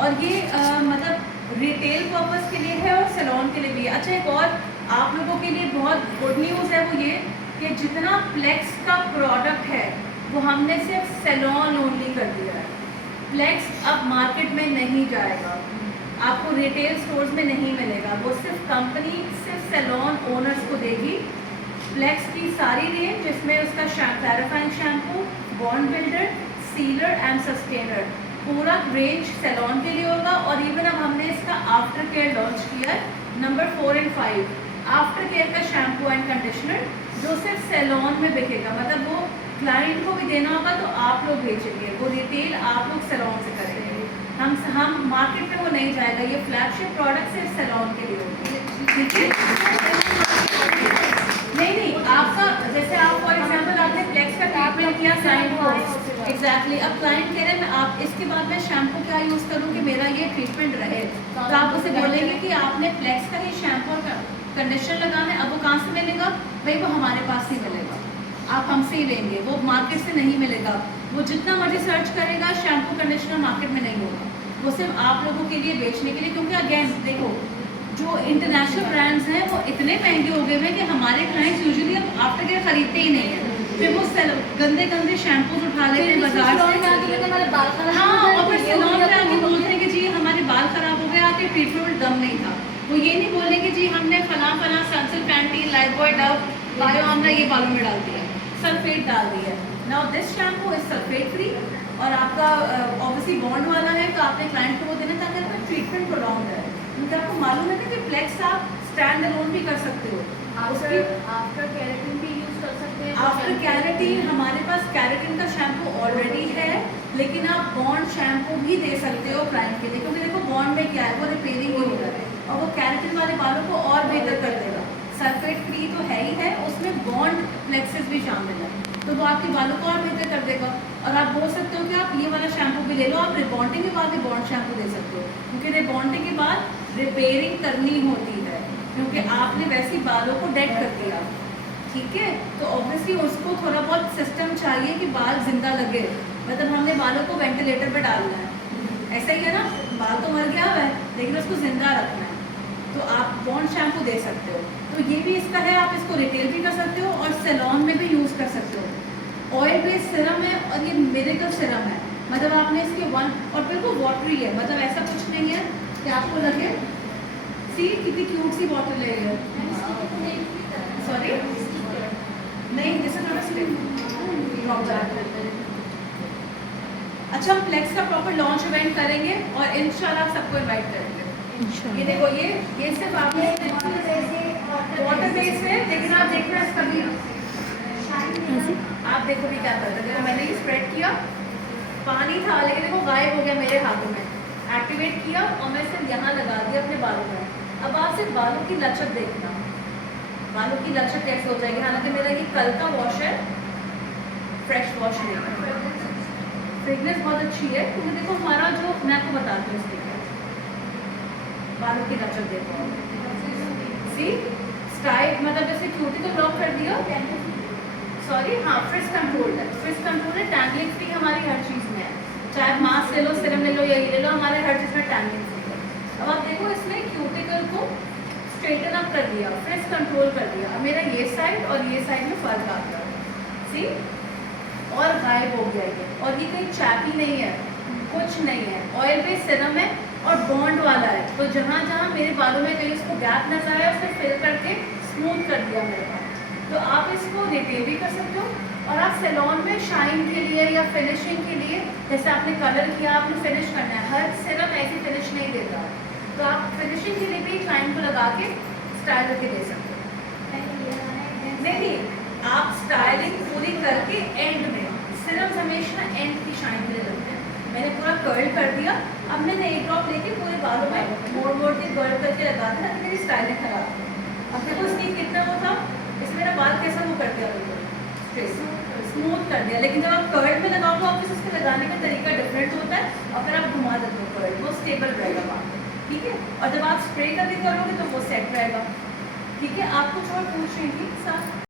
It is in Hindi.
और ये मतलब रिटेल पर्पस के लिए है और सैलून के लिए भी है। अच्छा, एक और आप लोगों के लिए बहुत गुड न्यूज़ है, वो ये कि जितना फ्लेक्स का प्रोडक्ट है वो हमने सिर्फ सैलून ओनली कर दिया है। फ्लेक्स अब मार्केट में नहीं जाएगा, आपको रिटेल स्टोर्स में नहीं मिलेगा, वो सिर्फ कंपनी सिर्फ सैलून ओनर्स को देगी। फ्लेक्स की सारी रेंज जिसमें उसका clarifying shampoo, bond builder, sealer and sustainer, पूरा रेंज सैलून के लिए होगा। और इवन अब हमने इसका आफ्टर केयर लॉन्च किया है, नंबर 4 और 5 आफ्टर केयर का शैम्पू एंड कंडीशनर जो सिर्फ सैलून में बिकेगा। मतलब वो क्लाइंट को भी देना होगा तो आप लोग बेचेंगे, वो रिटेल आप लोग सैलून से करेंगे। हम मार्केट में वो नहीं जाएगा, ये फ्लैगशिप प्रोडक्ट सिर्फ सैलून के लिए होगी, ठीक है। नहीं, आपका जैसे आप फॉर एग्जांपल आपने फ्लेक्स का ट्रीटमेंट किया साइन को, एग्जैक्टली अब क्लाइंट कह रहे हैं आप इसके बाद मैं शैम्पू क्या यूज़ करूँ कि मेरा ये ट्रीटमेंट रहे, तो आप उसे बोलेंगे कि आपने फ्लेक्स का ही शैम्पू और कंडीशनर लगाना है। अब वो कहाँ से मिलेगा भाई? वो हमारे पास ही मिलेगा, आप हमसे ही लेंगे, वो मार्केट से नहीं मिलेगा। वो जितना मर्जी सर्च करेगा शैम्पू कंडीशनर मार्केट में नहीं होगा, वो सिर्फ आप लोगों के लिए बेचने के लिए। क्योंकि अगेन देखो, जो इंटरनेशनल ब्रांड्स हैं वो इतने महंगे हो गए हैं कि हमारे क्लाइंट्स यूजुअली अब आफ्टर केयर खरीदते ही नहीं है, फिर वो गंदे गंदे शैम्पूज उठा लेते हैं बाजार से। हाँ, और फिर सैलून पे आके बोलते हैं कि जी हमारे बाल खराब हो गए, आके ट्रीटमेंट दम नहीं था। वो ये नहीं बोलेंगे जी हमने फला Sunsilk, Pantene, Lifebuoy, Dove, bio Amla ये बालों में डाल दिया, सल्फेट डाल दिया। Now this shampoo is sulphate free और आपका ऑब्वियसली बॉन्ड वाला है, तो आपने क्लाइंट को वो देना ताकि आपका ट्रीटमेंट प्रोलॉन्ग है। क्योंकि आपको मालूम है ना कि फ्लेक्स आप स्टैंड अलोन भी कर सकते हो, आफ्टर केराटिन भी यूज कर सकते हैं। आफ्टर केराटिन हमारे पास केराटिन का शैम्पू ऑलरेडी है, लेकिन आप बॉन्ड शैम्पू भी दे सकते हो क्लाइंट के लिए। क्योंकि देखो बॉन्ड में क्या है, वो रिपेयरिंग ही होता है और वो केराटिन वाले बालों को और बेहतर कर देगा। सल्फेट फ्री तो है ही है, उसमें बॉन्ड फ्लेक्सेस भी शामिल है, तो वो आपके बालों को और बेहतर कर देगा। और आप बोल सकते हो कि आप ये वाला शैम्पू भी ले लो, आप रिबॉन्डिंग के बाद भी बॉन्ड शैम्पू दे सकते हो, क्योंकि रिबॉन्डिंग के बाद रिपेयरिंग करनी होती है, क्योंकि आपने वैसे बालों को डेड कर दिया, ठीक है। तो ऑब्वियसली उसको थोड़ा बहुत सिस्टम चाहिए कि बाल जिंदा लगे, मतलब हमने बालों को वेंटिलेटर पर डालना है, ऐसा ही है ना, बाल तो मर गया है लेकिन उसको जिंदा रखना है, तो आप बॉन्ड शैम्पू दे सकते हो। तो ये भी इसका है, आप इसको रिटेल भी कर सकते हो और सैलून में भी यूज़ कर सकते हो। ऑयल बेस्ड सिरम है और ये मिरेकल सिरम है, मतलब आपने इसके और बिल्कुल वाटरी है, मतलब ऐसा कुछ नहीं है कि आपको लगे। सी कितनी क्यूट सी बॉटल है ये, सॉरी नहीं, this is not a stick. अच्छा, हम फ्लेक्स का प्रॉपर लॉन्च इवेंट करेंगे और इंशाल्लाह सबको इनवाइट करेंगे। ये देखो, ये सिर्फ आपने वाटर बेस है, लेकिन आप देखना इसका भी, आप देखो भी क्या करते हैं। मैंने ये स्प्रेड किया, पानी था लेकिन देखो गायब हो गया मेरे हाथों में, एक्टिवेट किया और मैं सिर्फ यहाँ लगा दिया अपने बालों में। अब आप सिर्फ बालों की लचक देखना, बालों की लचक कैसे हो जाएगी। हालांकि मेरा ये कल का वॉश है, फ्रेश वॉश नहीं, फ्रेगनेंस बहुत अच्छी है। क्योंकि देखो हमारा जो, मैं आपको बताती हूँ इसके बालों की लचक देखो, सी स्टाइल, मतलब जैसे क्यूटिकल लॉक कर दिया, सॉरी हाँ, फ्रिज कंट्रोल है, फ्रिज कंट्रोल है, टैंगलिंग फ्री हमारी हर चीज़ में है, चाहे मास्क ले लो, सिरम ले लो या ये ले लो, हमारे हर चीज़ में टैंगलिंग फ्री है। अब आप देखो इसने क्यूटिकल को स्ट्रेटन अप कर दिया, फ्रिज कंट्रोल कर दिया, अब मेरा ये साइड और ये साइड में फर्क आ गया, सी, और गायब हो गया ये। और ये कहीं चैपी नहीं है, कुछ नहीं है, ऑयल बेस्ड सिरम है और बॉन्ड वाला है, तो जहाँ जहाँ मेरे बालों में कहीं उसको गैप नजर आया उसने फिल करके स्मूथ कर दिया मेरे पास। तो आप इसको रिटेल भी कर सकते हो और आप सैलून में शाइन के लिए या फिनिशिंग के लिए, जैसे आपने कलर किया आपने फिनिश करना है, हर सिरम ऐसी फिनिश नहीं देता, तो आप फिनिशिंग के लिए भी क्लाइंट को लगा के स्टाइल करके दे सकते हो। नहीं, आप स्टाइलिंग पूरी करके एंड में, सिरम हमेशा एंड की शाइन के लिए लगते हैं। मैंने पूरा कर्ल कर दिया, अब मैंने एक ड्रॉप लेके पूरे बालों में मोड़ के कर्ल करके लगा दिया, मेरी स्टाइलिंग खराब थी। अब देखो इसकी कितना वो था, इसमें मेरा बाल कैसा वो कर दिया, बिल्कुल स्मूथ कर दिया। लेकिन जब आप कर्ल में लगाओगे ऑब्वियसली उसके लगाने का तरीका डिफरेंट होता है और फिर आप घुमा देते हो कर्ल, वो स्टेबल रहेगा बाल, ठीक है। और जब आप स्प्रे करके करोगे तो वो सेट रहेगा, ठीक है। आप कुछ और पूछ रही थी साथ?